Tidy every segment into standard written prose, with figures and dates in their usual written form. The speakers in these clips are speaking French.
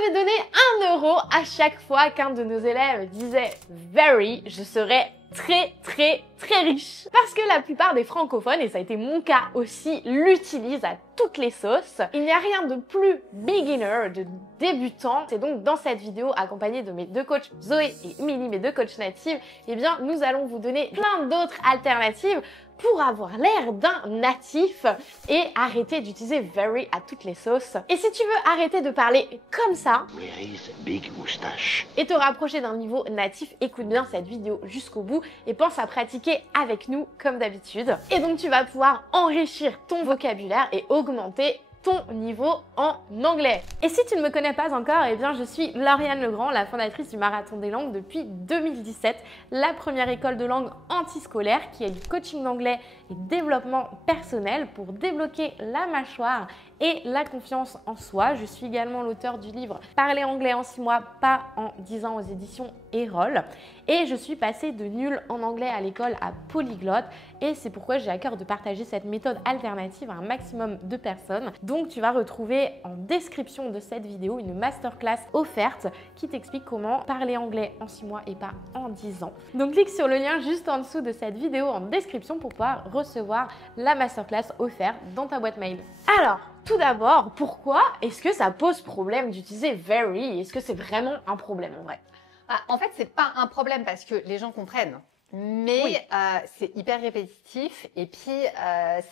m'avait donné 1 euro à chaque fois qu'un de nos élèves disait very, je serais très riche. Parce que la plupart des francophones, et ça a été mon cas aussi, l'utilisent à toutes les sauces. Il n'y a rien de plus beginner, de débutant. C'est donc dans cette vidéo, accompagnée de mes deux coachs Zoé et Émilie, mes deux coachs natives, eh bien nous allons vous donner plein d'autres alternatives pour avoir l'air d'un natif et arrêter d'utiliser very à toutes les sauces. Et si tu veux arrêter de parler comme ça et te rapprocher d'un niveau natif, écoute bien cette vidéo jusqu'au bout et pense à pratiquer avec nous comme d'habitude. Et donc tu vas pouvoir enrichir ton vocabulaire et augmenter ton niveau en anglais. Et si tu ne me connais pas encore, eh bien je suis Lauriane Legrand, la fondatrice du Marathon des Langues depuis 2017, la première école de langue antiscolaire qui est du coaching d'anglais et développement personnel pour débloquer la mâchoire et la confiance en soi. Je suis également l'auteur du livre Parler anglais en 6 mois, pas en 10 ans aux éditions Erol. Et je suis passée de nulle en anglais à l'école à polyglotte et c'est pourquoi j'ai à cœur de partager cette méthode alternative à un maximum de personnes. Donc tu vas retrouver en description de cette vidéo une masterclass offerte qui t'explique comment parler anglais en 6 mois et pas en 10 ans. Donc clique sur le lien juste en dessous de cette vidéo en description pour pouvoir recevoir la masterclass offerte dans ta boîte mail. Alors, tout d'abord, pourquoi est-ce que ça pose problème d'utiliser very? Est-ce que c'est vraiment un problème en vrai? En fait, c'est pas un problème parce que les gens comprennent. Mais oui. C'est hyper répétitif et puis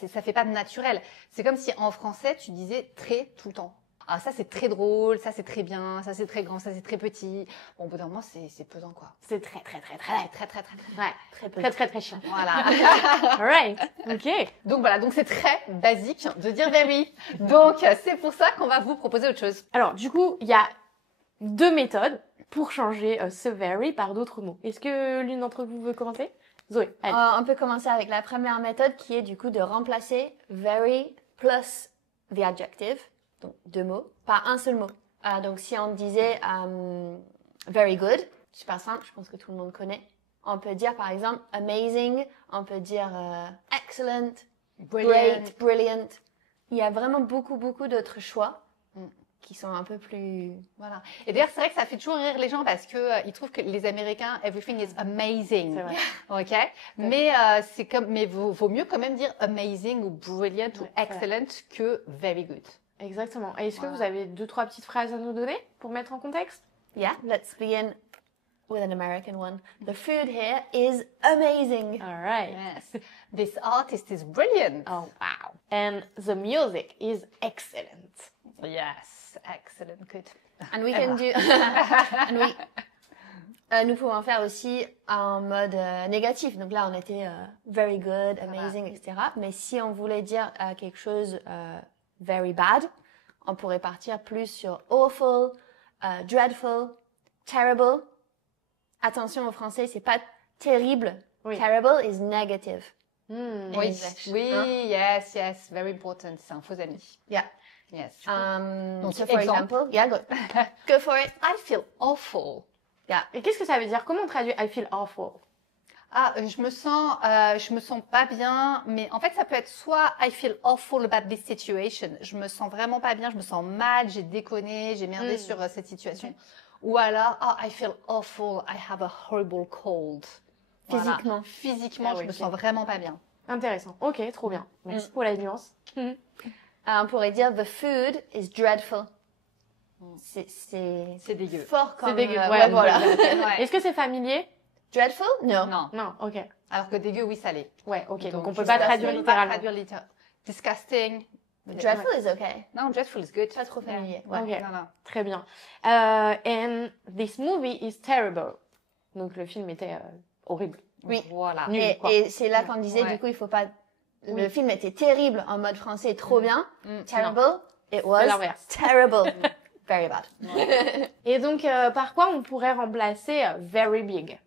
ça fait pas de naturel. C'est comme si en français, tu disais très tout le temps. Ah, ça c'est très drôle, ça c'est très bien, ça c'est très grand, ça c'est très petit. Bon, au bout d'un moment, c'est pesant quoi. C'est très chiant. Voilà. Alright, ok. Donc voilà, donc c'est très basique de dire very. Donc c'est pour ça qu'on va vous proposer autre chose. Alors du coup, il y a 2 méthodes pour changer ce very par d'autres mots. Est-ce que l'une d'entre vous veut commencer? Zoé, allez. On peut commencer avec la première méthode qui est du coup de remplacer very plus the adjective, donc 2 mots, par un seul mot. Donc si on disait very good, super simple, je pense que tout le monde connaît. On peut dire par exemple amazing, on peut dire excellent, great, brilliant. Il y a vraiment beaucoup d'autres choix qui sont un peu plus... Voilà. Et d'ailleurs, c'est vrai que ça fait toujours rire les gens parce que ils trouvent que les Américains, everything is amazing. C'est vrai. Ok. Mais c'est comme, mais vaut mieux quand même dire amazing ou brilliant ou excellent que very good. Exactement. Et est-ce que vous avez 2-3 petites phrases à nous donner pour mettre en contexte? Yeah, let's begin with an American one. The food here is amazing. All right. Yes. This artist is brilliant. Oh, wow. And the music is excellent. Yes. Excellent, good. And we can do... nous pouvons faire aussi en mode négatif. Donc là, on était very good, amazing, etc. Mais si on voulait dire quelque chose very bad, on pourrait partir plus sur awful, dreadful, terrible. Attention au français, c'est pas terrible. Oui. Terrible is negative. Oui, yes, very important. C'est un faux ami. Yeah. Yes. Donc, so for example, yeah, go for it. I feel awful. Yeah. Et qu'est-ce que ça veut dire? Comment on traduit I feel awful? Ah, je me sens pas bien, mais en fait, ça peut être soit I feel awful about this situation. Je me sens vraiment pas bien, je me sens mal, j'ai déconné, j'ai merdé sur cette situation. Ou alors, I feel awful, I have a horrible cold. Physiquement. Voilà. Physiquement, je me sens vraiment pas bien. Intéressant. Ok, trop bien. Merci pour la nuance. On pourrait dire the food is dreadful. C'est dégueu. Fort comme... C'est dégueu. voilà. Ouais. Est-ce que c'est familier? Dreadful? No. Non, ok. Alors que dégueu, oui, ça l'est. Ouais, ok. Donc on peut je pas sais traduire littéralement. Disgusting. Dreadful is okay. Non, dreadful is good. Pas trop familier. Ok, Non. très bien. And this movie is terrible. Donc le film était horrible. Oui. Voilà. Nul, quoi. Et c'est là qu'on disait, du coup, il faut pas... Le film était terrible en mode français, trop bien. Terrible, it was terrible. Very bad. Et donc, par quoi on pourrait remplacer very big?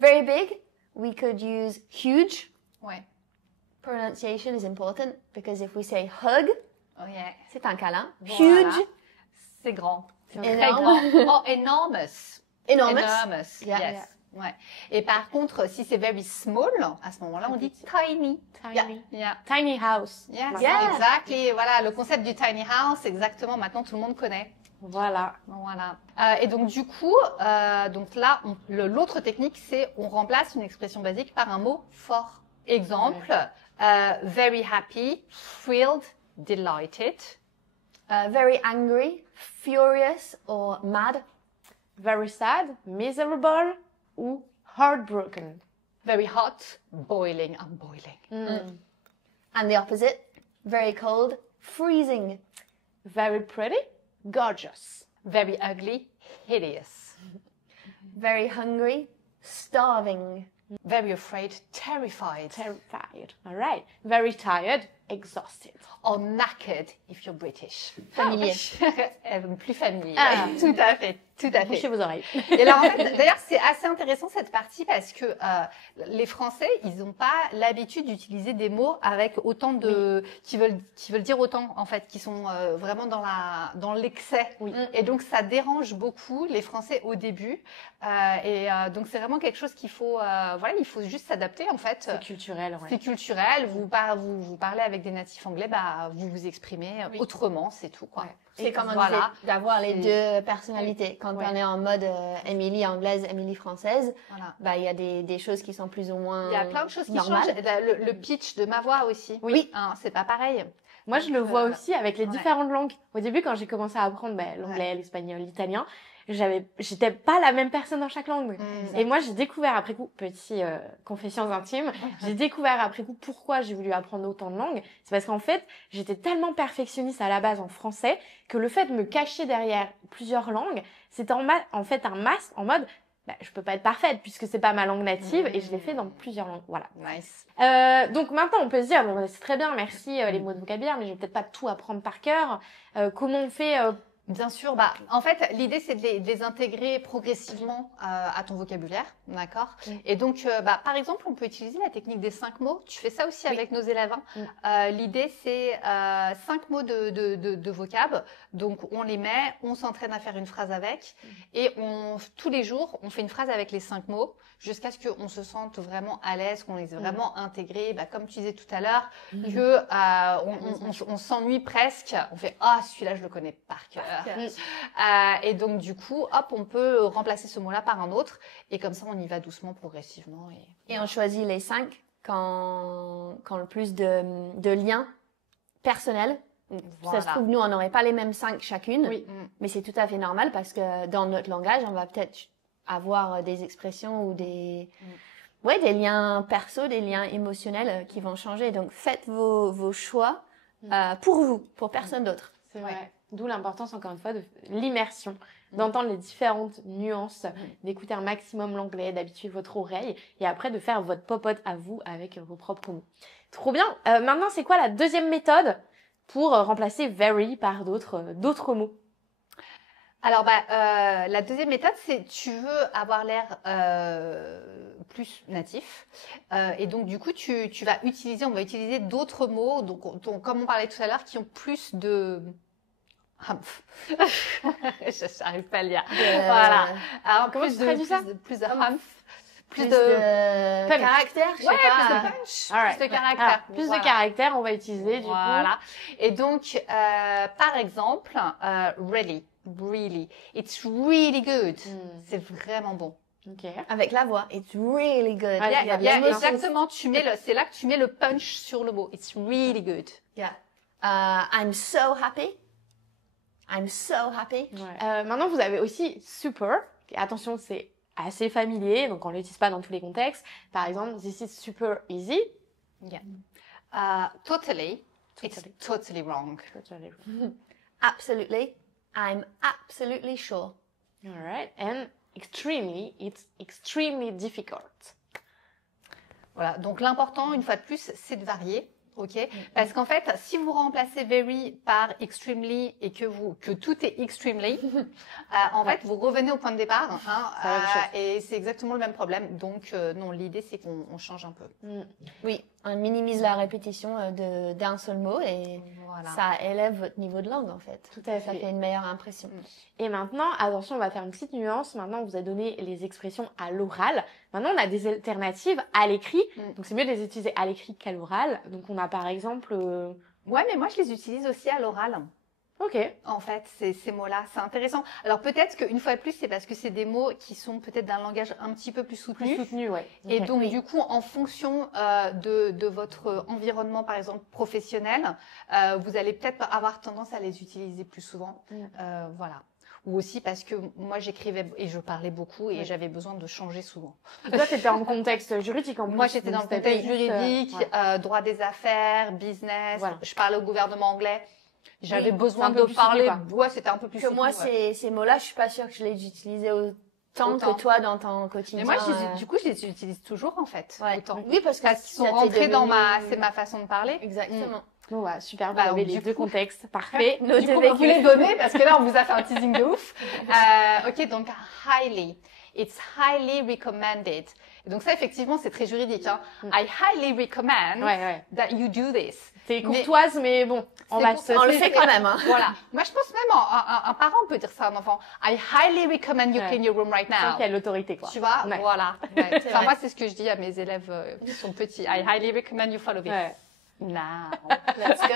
Very big, we could use huge. Ouais. Pronunciation is important because if we say hug, c'est un câlin. Voilà. Huge, c'est grand. C'est très énorme. grand. Oh, enormous. Enormous. Yes. Yeah. Ouais. Et par contre, si c'est very small, à ce moment-là, on dit tiny. Tiny house. Yes, Yeah. exactly. Voilà, le concept du tiny house, exactement. Maintenant, tout le monde connaît. Voilà. Voilà. Et donc du coup, donc là, l'autre technique, c'est on remplace une expression basique par un mot fort. Exemple, very happy, thrilled, delighted. Very angry, furious or mad. Very sad, miserable ou heartbroken. Very hot, boiling, I'm boiling. And the opposite, very cold, freezing. Very pretty, gorgeous. Very ugly, hideous. Very hungry, starving. Very afraid, terrified. Terrified. All right. Very tired, exhausted. Or knackered, if you're British. Familier. Plus familier. Ah. Tout à fait, tout à fait. Bouchez vos oreilles. Et là, en fait, d'ailleurs, c'est assez intéressant cette partie parce que les Français, ils n'ont pas l'habitude d'utiliser des mots avec autant de qui veulent dire autant en fait, qui sont vraiment dans l'excès. Oui. Et donc ça dérange beaucoup les Français au début. Donc c'est vraiment quelque chose qu'il faut voilà, il faut juste s'adapter en fait. C'est culturel, ouais. C'est culturel. Vous parlez avec des natifs anglais, bah vous vous exprimez autrement, c'est tout quoi. Ouais. C'est comme on voilà. disait, d'avoir les deux personnalités. Quand Ouais. on est en mode Émilie anglaise, Émilie française, Voilà. bah il y a des choses qui sont plus ou moins Il y a plein de choses qui normales. changent. Le pitch de ma voix aussi. Oui. Hein, c'est pas pareil. Moi, je le vois aussi avec les ouais. différentes langues. Au début, quand j'ai commencé à apprendre l'anglais, l'espagnol, l'italien, j'étais pas la même personne dans chaque langue. Et moi, j'ai découvert après coup, confessions intimes, j'ai découvert après coup pourquoi j'ai voulu apprendre autant de langues. C'est parce qu'en fait, j'étais tellement perfectionniste à la base en français que le fait de me cacher derrière plusieurs langues, c'était en fait un masque en mode, je peux pas être parfaite puisque c'est pas ma langue native et je l'ai fait dans plusieurs langues. Voilà. Nice. Donc maintenant, on peut se dire, bon, c'est très bien, merci les mots de vocabulaire, mais je vais peut-être pas tout apprendre par cœur. Comment on fait Bien sûr, bah, en fait, l'idée, c'est de les intégrer progressivement à ton vocabulaire, d'accord? Et donc, par exemple, on peut utiliser la technique des 5 mots. Tu fais ça aussi avec nos élèves. L'idée, c'est 5 mots de vocab. Donc, on les met, on s'entraîne à faire une phrase avec. Et tous les jours, on fait une phrase avec les 5 mots jusqu'à ce qu'on se sente vraiment à l'aise, qu'on les ait vraiment intégrés. Comme tu disais tout à l'heure, que on s'ennuie presque. On fait « Ah, celui-là, je le connais par cœur ». Et donc du coup, hop, on peut remplacer ce mot-là par un autre, et comme ça, on y va doucement, progressivement. Et on choisit les 5 quand le plus de liens personnels. Voilà. Ça se trouve, nous, on n'aurait pas les mêmes 5 chacune, Oui. mais c'est tout à fait normal parce que dans notre langage, on va peut-être avoir des expressions ou des liens perso, des liens émotionnels qui vont changer. Donc, faites vos choix pour vous, pour personne d'autre. C'est vrai. D'où l'importance, encore une fois, de l'immersion, d'entendre les différentes nuances, d'écouter un maximum l'anglais, d'habituer votre oreille et après de faire votre popote à vous avec vos propres mots. Trop bien. Maintenant, c'est quoi la deuxième méthode pour remplacer very par d'autres mots? Alors, la deuxième méthode, c'est tu veux avoir l'air plus natif. Et donc, du coup, on va utiliser d'autres mots, donc, comme on parlait tout à l'heure, qui ont plus de humph. Je n'arrive pas à le dire. Voilà. Alors, Comment tu traduis ça? Plus de humph. Plus de caractère, je sais Ouais, pas. plus de punch, Alright. plus de caractère. Plus Voilà. de caractère, on va utiliser du coup. Voilà. Et donc, par exemple, really, it's really good. C'est vraiment bon. Ok. Avec la voix, it's really good. Ouais, Yeah, il y a de yeah, l'émotion. exactement. C'est là que tu mets le punch sur le mot. It's really good. Yeah. I'm so happy. I'm so happy. Ouais. Maintenant, vous avez aussi super. Attention, c'est assez familier, donc on l'utilise pas dans tous les contextes. Par exemple, this is super easy. Yeah. Totally. It's totally wrong. Absolutely. I'm absolutely sure. All right. And extremely, it's extremely difficult. Voilà. Donc l'important, une fois de plus, c'est de varier. Ok, parce qu'en fait, si vous remplacez very par extremely et que tout est extremely, en fait, vous revenez au point de départ, et c'est exactement le même problème. Donc, non, l'idée, c'est qu'on change un peu. Oui, on minimise la répétition d'un seul mot et Voilà. ça élève votre niveau de langue en fait. Tout à Ça fait. fait une meilleure impression. Et maintenant, attention, on va faire une petite nuance. Maintenant, on vous a donné les expressions à l'oral. Maintenant, on a des alternatives à l'écrit. Donc, c'est mieux de les utiliser à l'écrit qu'à l'oral. Donc, on a par exemple... Ouais, mais moi, je les utilise aussi à l'oral. Ok. En fait, ces mots-là, c'est intéressant. Alors peut-être qu'une fois de plus, c'est parce que c'est des mots qui sont peut-être d'un langage un petit peu plus soutenu. Plus soutenu, ouais. Et Ok. donc, du coup, en fonction de votre environnement, par exemple, professionnel, vous allez peut-être avoir tendance à les utiliser plus souvent. Voilà. Ou aussi parce que moi, j'écrivais et je parlais beaucoup et j'avais besoin de changer souvent. Toi, t'étais en contexte juridique en plus. Moi, j'étais dans le contexte juridique, ouais. droit des affaires, business. Voilà. Je parlais au gouvernement anglais. J'avais Oui, besoin c'est un peu de plus parler. soutenu, Ouais, c'était un peu plus Que moi, soutenu, ouais. ces mots-là, je suis pas sûre que je les utilisais autant Autant. que toi dans ton quotidien. Mais moi, du coup, je les utilise toujours, en fait. ouais. Autant. Oui, parce Parce qu'ils sont ça t'est rentrés dans devenu- c'est ma façon de parler. Exactement. Bon, bah, super. Bah, Vous avez donc, les du deux coup- contextes. Parfait. Nos Du deux coup, vécus. vous les donnez parce que là, on vous a fait un teasing de ouf. Ok, donc highly. It's highly recommended. Et donc ça, effectivement, c'est très juridique. Hein. I highly recommend Ouais. that you do this. T'es Mais- courtoise, mais bon, on C'est va pour se... ça On le que fait quand même, hein. Voilà. Moi, je pense même un parent peut dire ça à un enfant. I highly recommend you Ouais. clean your room right Sans now. qu'il y a l'autorité, quoi. Tu vois, Ouais. voilà. Ouais. Enfin, vrai. moi, c'est ce que je dis à mes élèves qui sont petits. I highly recommend you follow this. Ouais. Now. Let's go.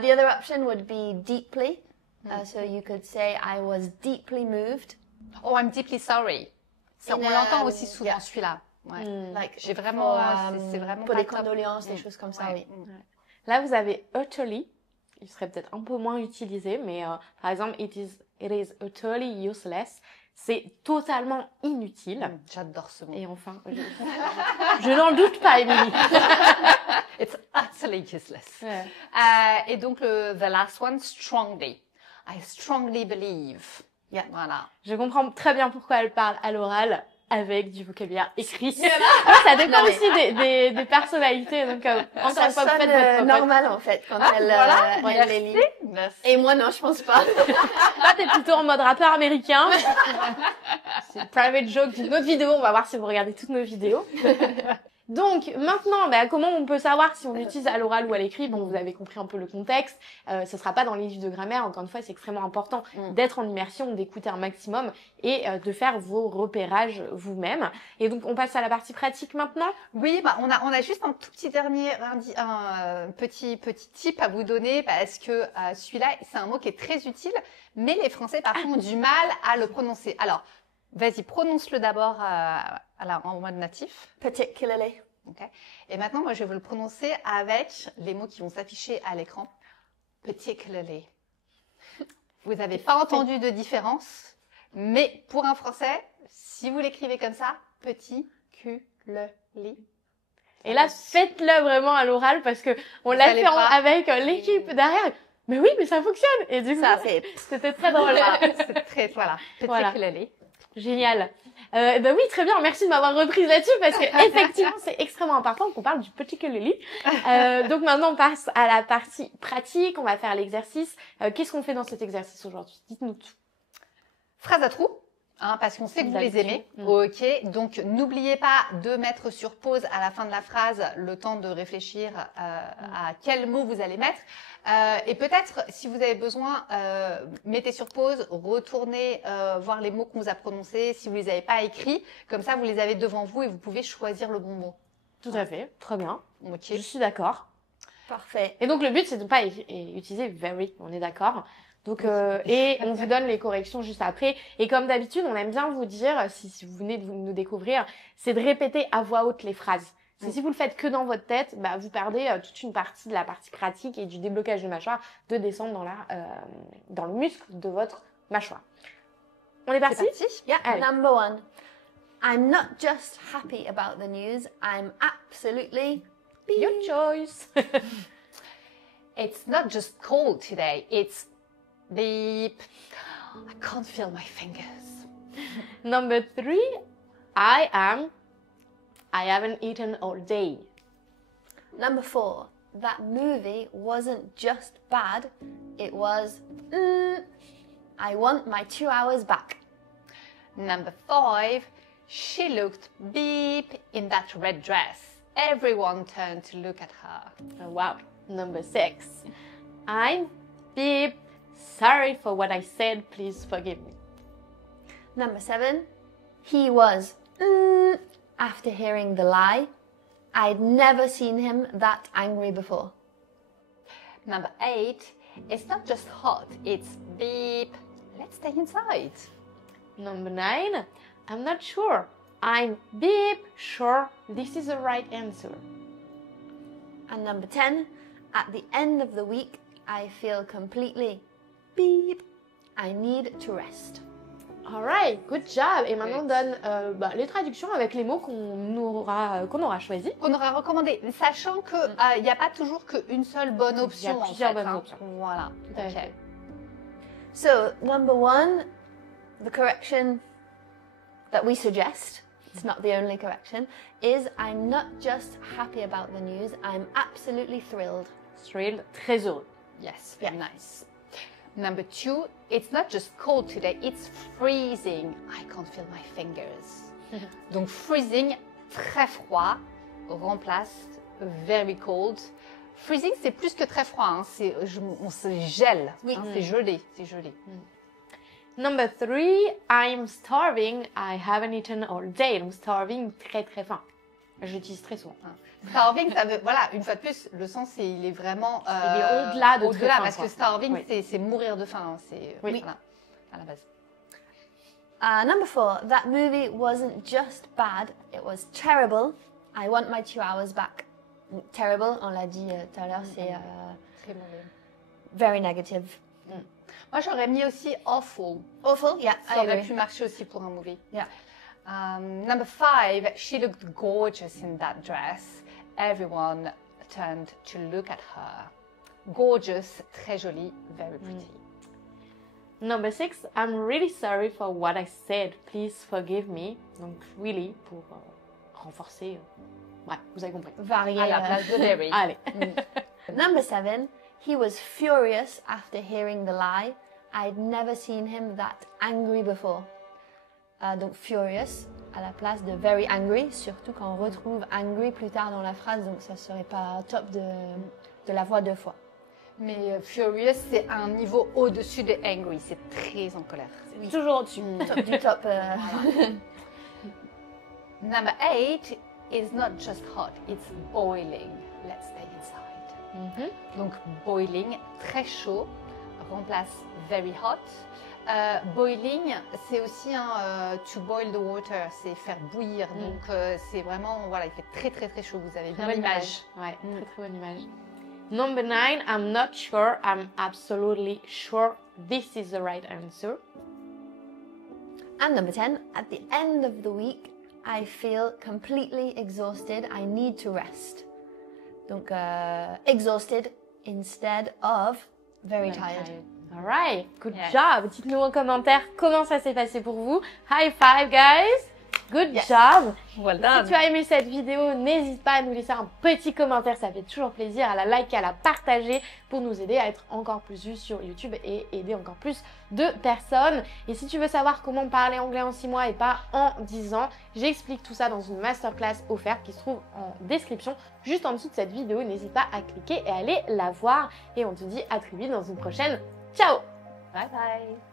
The other option would be deeply. So you could say, I was deeply moved. Oh, I'm deeply sorry. Ça, on In, l'entend aussi souvent, yeah. celui-là. Ouais. Like, J'ai vraiment, pour, c'est vraiment pour pas des top. condoléances, des choses comme ça, Ouais. oui. Là, vous avez utterly. Il serait peut-être un peu moins utilisé, mais par exemple, it is utterly useless. C'est totalement inutile. J'adore ce mot. Et enfin, je n'en doute pas, Émilie. It's utterly useless. Ouais. Et donc, the last one, strongly. I strongly believe. Yeah. Voilà. Je comprends très bien pourquoi elle parle à l'oral avec du vocabulaire écrit. Ça dépend Non, mais- aussi des personnalités. Donc, encore Ça une fois, vous sonne faites votre popote. normal, en fait, quand elle, Voilà. elle les lit. Merci. Et moi, non, je pense pas. Toi, t'es plutôt en mode rappeur américain. C'est une private joke d'une autre vidéo. On va voir si vous regardez toutes nos vidéos. Donc, maintenant, bah, comment on peut savoir si on l'utilise à l'oral ou à l'écrit? Bon, vous avez compris un peu le contexte. Ce sera pas dans les livres de grammaire. Encore une fois, c'est extrêmement important d'être en immersion, d'écouter un maximum et de faire vos repérages vous-même. Et donc, on passe à la partie pratique maintenant. Oui, bah, on a juste un tout petit dernier, petit tip à vous donner parce que celui-là, c'est un mot qui est très utile, mais les Français parfois ont du mal à le prononcer. Alors, vas-y, prononce-le d'abord en mode natif. Particularly. Okay. Et maintenant, moi, je vais vous le prononcer avec les mots qui vont s'afficher à l'écran. Particularly. Vous n'avez pas entendu de différence, mais pour un Français, si vous l'écrivez comme ça, particularly. Et là, faites-le vraiment à l'oral parce que on l'a allez fait pas. avec l'équipe derrière. Mais oui, mais ça fonctionne. Et du coup, Ça fait. c'était très drôle. Voilà, c'est très, voilà, Voilà. particularly. Génial. Bah oui, très bien. Merci de m'avoir reprise là-dessus parce que effectivement, c'est extrêmement important qu'on parle du particularly. Donc maintenant, on passe à la partie pratique. On va faire l'exercice. Qu'est-ce qu'on fait dans cet exercice aujourd'hui? Dites-nous tout. Phrase à trous, hein, parce qu'on sait que vous les aimez. Ok, donc n'oubliez pas de mettre sur pause à la fin de la phrase le temps de réfléchir à quel mot vous allez mettre. Et peut-être, si vous avez besoin, mettez sur pause, retournez voir les mots qu'on vous a prononcés, si vous les avez pas écrits. Comme ça, vous les avez devant vous et vous pouvez choisir le bon mot. Tout à fait. Très bien. Ok. Je suis d'accord. Parfait. Et donc le but, c'est de ne pas utiliser very. On est d'accord. Donc et on vous donne les corrections juste après. Et comme d'habitude, on aime bien vous dire, si vous venez de nous découvrir, c'est de répéter à voix haute les phrases. Si vous le faites que dans votre tête, bah vous perdez toute une partie de la partie pratique et du déblocage de mâchoire de descendre dans le muscle de votre mâchoire. On est parti? C'est parti. Yeah, Allez. number one. I'm not just happy about the news, I'm absolutely Your choice. It's not just cold today, it's beep. I can't feel my fingers. Number 3, I haven't eaten all day. Number 4. That movie wasn't just bad, it was, I want my 2 hours back. Number 5, she looked beep in that red dress. Everyone turned to look at her. Oh, wow. Number 6, I'm beep. Sorry for what I said. Please forgive me. Number 7. He was, after hearing the lie. I'd never seen him that angry before. Number 8, It's not just hot, it's beep. Let's stay inside. Number 9, I'm not sure. I'm beep sure this is the right answer. And number 10, at the end of the week, I feel completely beep. I need to rest. Alright, good job. Et maintenant, on donne les traductions avec les mots qu'on aura choisis. Qu'on aura recommandé, sachant qu'il n'y a pas toujours qu'une seule bonne option. Il y a plusieurs en fait, bonnes options. Voilà, Tout à fait. So, number 1, the correction that we suggest, it's not the only correction, is I'm not just happy about the news, I'm absolutely thrilled. Thrilled, très heureux. Yes, very nice. Number 2, it's not just cold today, it's freezing. I can't feel my fingers. Donc freezing, très froid, remplace very cold. Freezing, c'est plus que très froid, hein. On se gèle, Oui. hein, c'est gelé, c'est gelé. Number 3, I'm starving. I haven't eaten all day. Donc starving, très très faim. J'utilise très souvent. Starving, ça veut, voilà, une fois de plus, le sens, il est vraiment Il est au-delà de très faim, parce quoi. que starving, Oui. c'est mourir de faim. Hein, c'est voilà, à la base. Number 4, that movie wasn't just bad, it was terrible. I want my 2 hours back. Terrible, on l'a dit tout à l'heure, c'est Très mauvais. very negative. Moi, j'aurais mis aussi awful. Awful, yeah, I Ça aurait agree. pu marcher aussi pour un movie. Yeah. Number 5, she looked gorgeous in that dress. Everyone turned to look at her. Gorgeous, très jolie, very pretty. Number 6, I'm really sorry for what I said. Please forgive me. Donc really pour renforcer. Ouais, vous avez compris. Varié. À la place de very. Allez. Number 7, he was furious after hearing the lie. I'd never seen him that angry before. Donc furious à la place de very angry, surtout quand on retrouve angry plus tard dans la phrase, donc ça serait pas top de la voix 2 fois. Mais furious, c'est un niveau au-dessus de angry. C'est très en colère. Toujours au-dessus. Top du top. Number 8 is not just hot, it's boiling. Let's stay inside. Donc boiling, très chaud, remplace very hot. Boiling, c'est aussi un to boil the water, c'est faire bouillir. Donc c'est vraiment, voilà, il fait très très très chaud. Vous avez bien Bonne l'image. Ouais, très très bonne image. Number 9, I'm not sure. I'm absolutely sure this is the right answer. And number 10, at the end of the week, I feel completely exhausted. I need to rest. Donc, exhausted instead of very tired. Alright, good Yeah. job. Dites-nous en commentaire comment ça s'est passé pour vous. High five, guys. Good job. Well Si done. tu as aimé cette vidéo, n'hésite pas à nous laisser un petit commentaire, ça fait toujours plaisir, à la liker, à la partager pour nous aider à être encore plus vus sur YouTube et aider encore plus de personnes. Et si tu veux savoir comment parler anglais en 6 mois et pas en 10 ans, j'explique tout ça dans une masterclass offerte qui se trouve en description juste en dessous de cette vidéo. N'hésite pas à cliquer et aller la voir. Et on te dit à très vite dans une prochaine. Ciao! Bye bye.